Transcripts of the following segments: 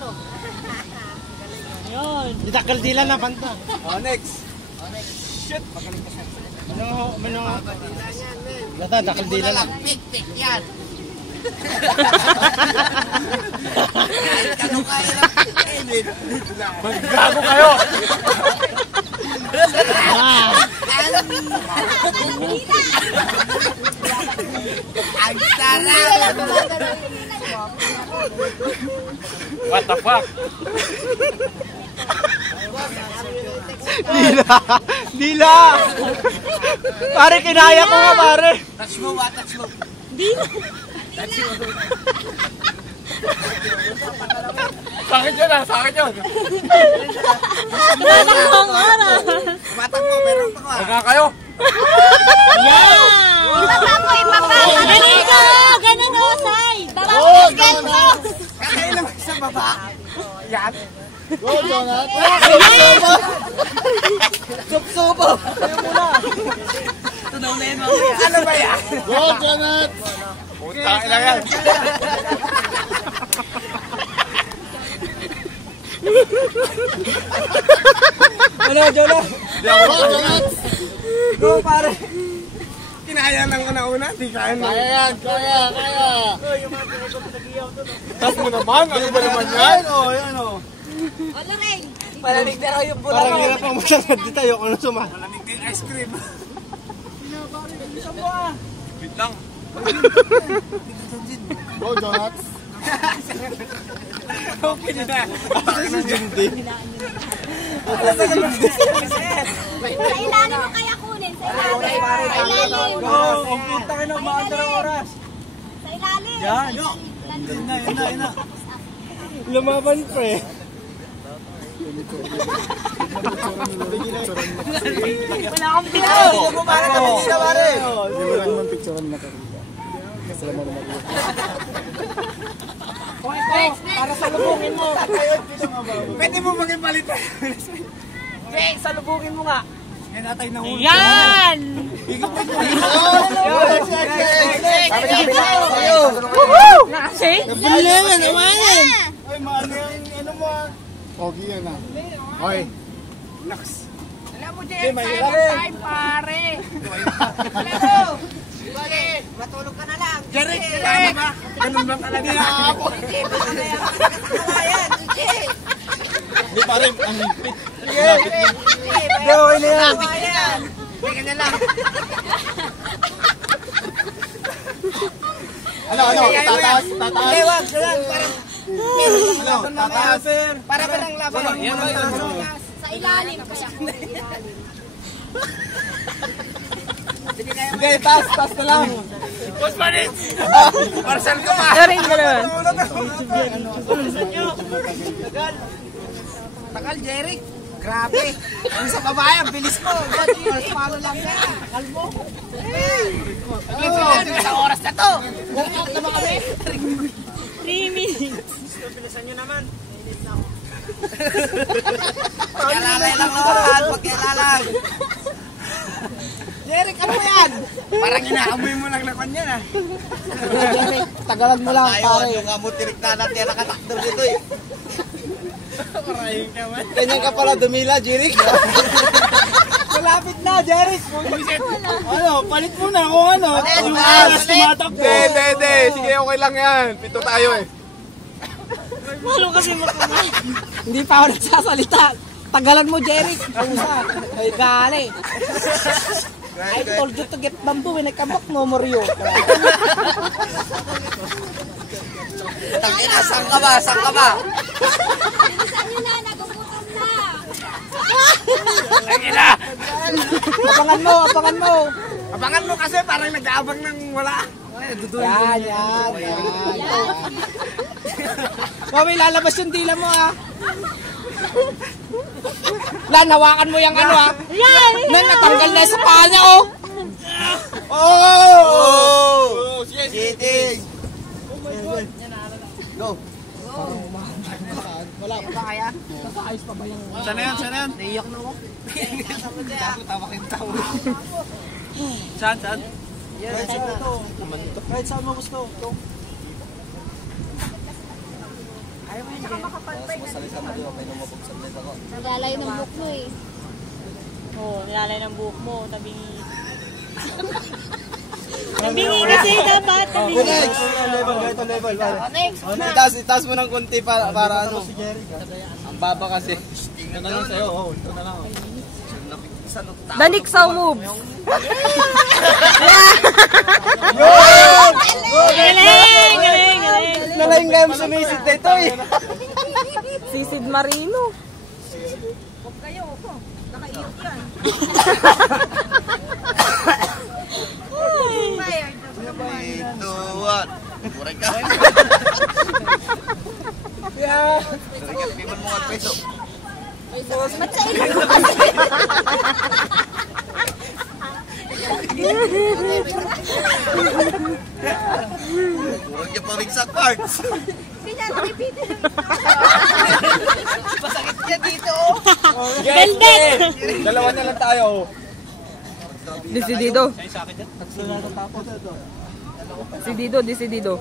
no? Yun. Itakal dila na banta. Oh, next. Shoot. Ano? Gata, dakal dila na. Pik-pik yan. Kano kaya lang pik-pik. Magbago kayo! Ang sarap! What the fuck? Dila! Pare, kinaya ko nga, pare. Touch mo, touch mo. Sakit yun ah, sakit yun. Matak mo, meron pa ko ah. Huwag kayo. Ibaba mo, ibaba. Ganito, ganun o, Say. Oh, kakain lang sa baba. Yan. Go, Jonat. Sup-supo. Tunaw na yun mamaya. Ano ba yan? Go, Jonat. Putang ina yan. Ano, Jonat? Go, Jonat. Go, pare. Kinaya lang ko na una, di kaya na. Kaya yan, kaya. Tas mo naman, ano ba naman yan? Oh, yan oh. O, Lorraine. Palamig na raw yung pula Parang mo. hirap ang masangad dito. Ayoko na suma. Palamig na yung ice cream. Wait lang. Go, Jonat. Okay na. Si Jindy. Sa ilalim mo kaya kunin. Sa ilalim. Sa ilalim. Ang puta ka na, umaandar ang oras. Sa ilalim. Yan. Yun na. Lumaban, pre. Wala akong pinao. Huwag mo para kami dito, pare. Limutan mo ang picturean na karita. Salamat naman. Para salubungin mo. Pwede mo maging palitan. Okay, salubungin mo nga. Yan natay na huli. Yan! Nakasay? Nabulan, nawanan. Ay, maano yung ano mo. Pogi yan ah. Okay. Alam mo, Jay, time, pare. Alam mo. Matulog ka na lang. Jeric, kaya ba? Ganun ba talaga naapo? Jay, baka na yan. Nakakalayan, Jay. Hindi pa rin, ang higpit. Hindi, okay na yan. Teka na lang. Ano? Tataas? Hindi, wag. Parang tataas. Para ka lang laban. Sa ilalim. Hindi, taas na lang. Boss Manit! Marcel ka pa! Lorraine ka naman. Takal, Jeric. Grabe. Yung sa babae, ang bilis mo. Mas palo lang ka. Takal mo. Sa oras na to. Workout naman kami. 3 minutes. Bilisan nyo naman. Pagkialalay lang naman. Pagkialalang. Jeric, ano ba yan? Parang inaamoy mo lang lakan yan ah. Jeric, tagalan mo lang, pare. Yung amutirik na natin yan nakatakdor dito eh. Parahin ka man. Ganyan ka pala dumila, Jeric. Malapit na, Jeric. Ano, palit mo na kung ano. Yung alas tumatakbo. Hindi. Sige, okay lang yan. Pito tayo eh. Malo kasi makamay. Hindi pa ako nagsasalita. Tagalan mo, Jeric. Ay, gali. I told you to get bamboo when I come back, no Mario. Tangina, saan ka ba? Bilisan nyo na, nagugutom na. Tangina! Abangan mo. Abangan mo kasi parang nag-aabang ng wala. Yan. Mami, lalabas yung dila mo ah. Lan, hawakan mo yung ano ah. Yan! Natanggal na sa paa niya oh. Oh! Cheating! Go! Wala pa kaya? Nakaayos pa ba yung... Sana yan? Naiyak na ako. Tawa kayong tao. Saan? Kahit saan mo gusto. Naglalay ng buhok mo eh. Oo, nilalay ng buhok mo. Tabingi. Tabingi kasi dapat. Tabingi. Next! Level. Next! Itaas mo ng konti para ano. Ang baba kasi. Ito na lang sa'yo. Ito na lang. Danik sa move. Galing! Nalayung gayam sumisid na ito eh. Sisid Marino. Ito, what? Kuray ka. Yeah. Kuray ka, piman mo nga peso. Ba't sa ilong mo kasi? Kuray ka pamigsak parts. Kanya nakipitin. Masakit niya dito. Beldet! Dalawa na lang tayo. Decidido. Decidido.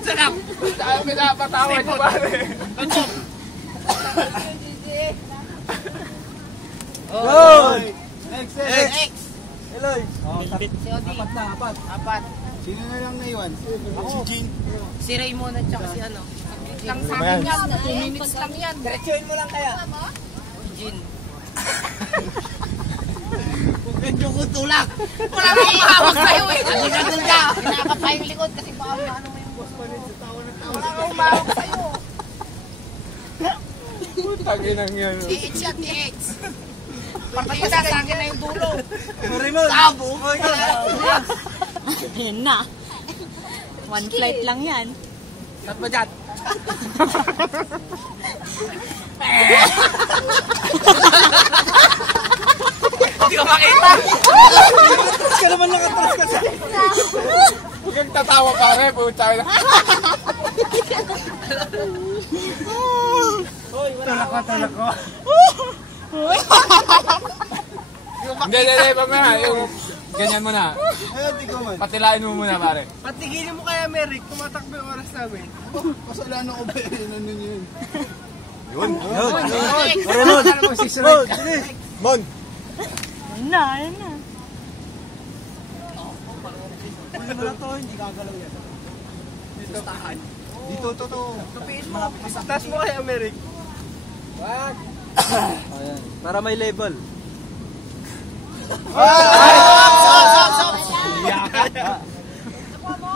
Sarap! Saan pinapatawad mo pare? Goal! Next! Eloy. Apat. Sino na lang naiwan? Ako. Si Jing. Si Raymond at saka si ano. Lang sa akin yan. 2 minutes lang yan. Diretsuhin mo lang kaya. Jin. Medyo kutulak. Wala nang mahawak sa'yo eh. Agul ka. Hinaka pa yung likod kasi baka ano mo yung boss. Wala nang mahawak sa'yo. Taginang yan. TH yan, TH. Patay na sa akin na yung dulo. Raymond. Tabo. Ayan na. One flight lang yan. Cut mo dyan. Hindi ko makita. Atras ka naman lang, atras kasi. Huwag kang tatawa pare, puta na. Tulak ko. Hindi, pamaya. Yung ganyan mo na. Ayun, di ko man. Patilain mo muna pare. Patigilin mo kaya, Merrick. Tumatakbo yung oras namin. Kasalanan ko ba yun? Ano yun? Yun. Raymond. Mon. Ayan na. Huli mo na to, hindi gagalaw yan. Dito, to. Tupiin mo. Taas mo kaya, Merrick. Wag. Ayan. Para may level.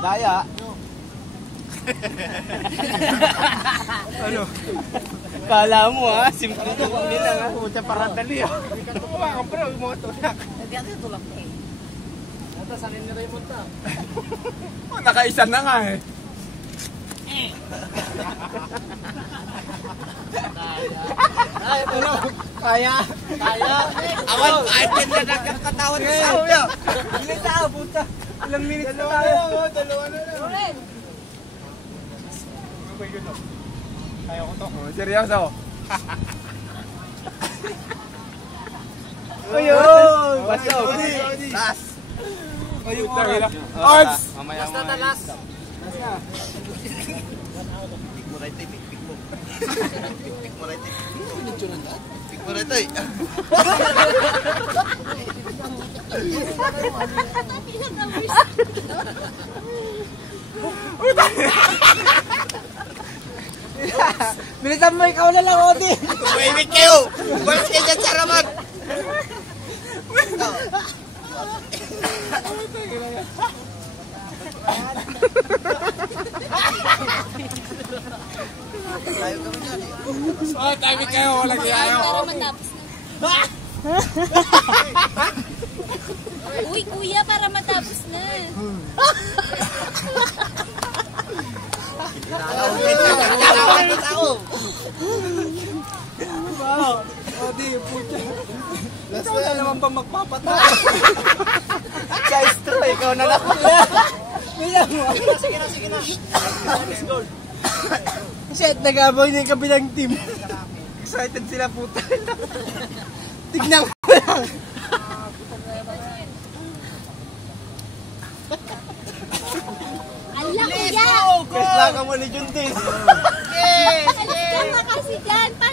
Daya. Ano? Kala mo ha, simple ito kung nila ha. Puta para dali ha. Tumawa ka bro, yung mga tulak. Hindi ako tulak na eh. Ito, salin ni Raymond ta. Nakaisa na nga eh. Kaya. Awan, kahit yan na nagkakatawan Sige, sa kuya. Ilan tayo, puta. Ilang minutes na tayo. Dalawa na lang. Kaya ko to. Seryoso. Ayun! Basta, Last. Ayun, Odds! Basta talas. Pick mo right, pick mo. Pick mo right, pick mo right, Bilisan mo, ikaw na lang, Odi. Tumimik kayo! Balas kayo dyan sa raman! Oh, timing kayo, walang iyayo. Para matapos na. Uy, kuya, para matapos na. Wow! Odi, puta. Last na naman ba magpapata? Sa straw, ikaw na lang. Bilang mo. Sige na. Shit, nag-abang niya yung kabilang team. Excited sila, puta. Tignan ko lang. Ala, kuya! Kailangan mo ni Jundin. Alas ka na kasi dyan!